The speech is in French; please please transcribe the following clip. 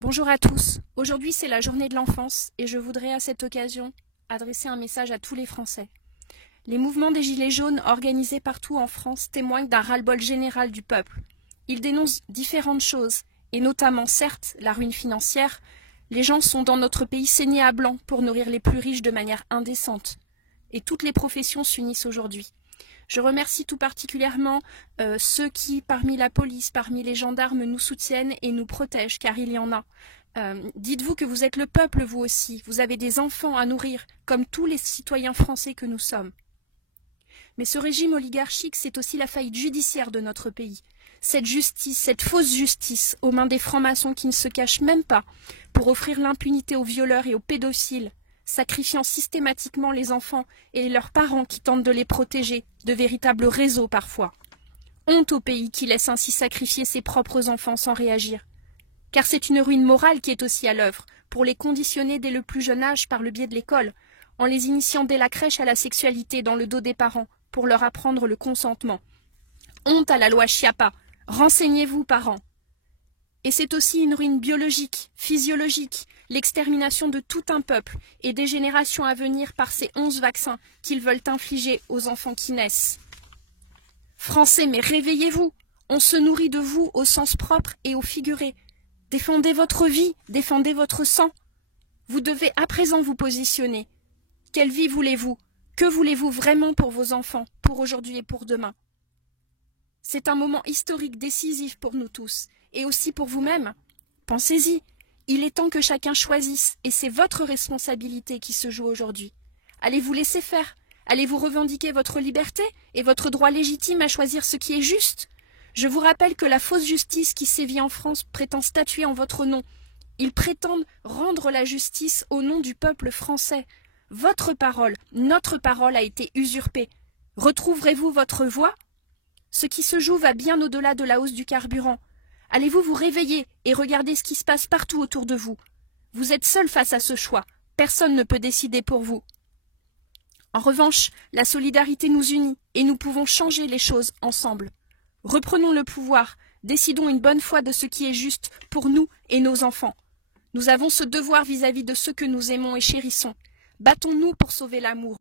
Bonjour à tous. Aujourd'hui, c'est la journée de l'enfance et je voudrais à cette occasion adresser un message à tous les Français. Les mouvements des Gilets jaunes organisés partout en France témoignent d'un ras-le-bol général du peuple. Ils dénoncent différentes choses, et notamment, certes, la ruine financière. Les gens sont dans notre pays saignés à blanc pour nourrir les plus riches de manière indécente. Et toutes les professions s'unissent aujourd'hui. Je remercie tout particulièrement ceux qui, parmi la police, parmi les gendarmes, nous soutiennent et nous protègent, car il y en a. Dites-vous que vous êtes le peuple, vous aussi. Vous avez des enfants à nourrir, comme tous les citoyens français que nous sommes. Mais ce régime oligarchique, c'est aussi la faillite judiciaire de notre pays. Cette justice, cette fausse justice, aux mains des francs-maçons qui ne se cachent même pas pour offrir l'impunité aux violeurs et aux pédophiles, sacrifiant systématiquement les enfants et leurs parents qui tentent de les protéger, de véritables réseaux parfois. Honte au pays qui laisse ainsi sacrifier ses propres enfants sans réagir. Car c'est une ruine morale qui est aussi à l'œuvre, pour les conditionner dès le plus jeune âge par le biais de l'école, en les initiant dès la crèche à la sexualité dans le dos des parents, pour leur apprendre le consentement. Honte à la loi Chiappa. Renseignez-vous, parents. Et c'est aussi une ruine biologique, physiologique, l'extermination de tout un peuple et des générations à venir par ces 11 vaccins qu'ils veulent infliger aux enfants qui naissent. Français, mais réveillez-vous! On se nourrit de vous au sens propre et au figuré. Défendez votre vie, défendez votre sang. Vous devez à présent vous positionner. Quelle vie voulez-vous? Que voulez-vous vraiment pour vos enfants, pour aujourd'hui et pour demain? C'est un moment historique décisif pour nous tous, et aussi pour vous-même. Pensez-y, il est temps que chacun choisisse, et c'est votre responsabilité qui se joue aujourd'hui. Allez vous laisser faire? Allez-vous revendiquer votre liberté et votre droit légitime à choisir ce qui est juste? Je vous rappelle que la fausse justice qui sévit en France prétend statuer en votre nom. Ils prétendent rendre la justice au nom du peuple français. Votre parole, notre parole a été usurpée. Retrouverez-vous votre voix? Ce qui se joue va bien au-delà de la hausse du carburant. Allez-vous vous réveiller et regarder ce qui se passe partout autour de vous? Vous êtes seul face à ce choix. Personne ne peut décider pour vous. En revanche, la solidarité nous unit et nous pouvons changer les choses ensemble. Reprenons le pouvoir, décidons une bonne fois de ce qui est juste pour nous et nos enfants. Nous avons ce devoir vis-à-vis de ceux que nous aimons et chérissons. Battons-nous pour sauver l'amour.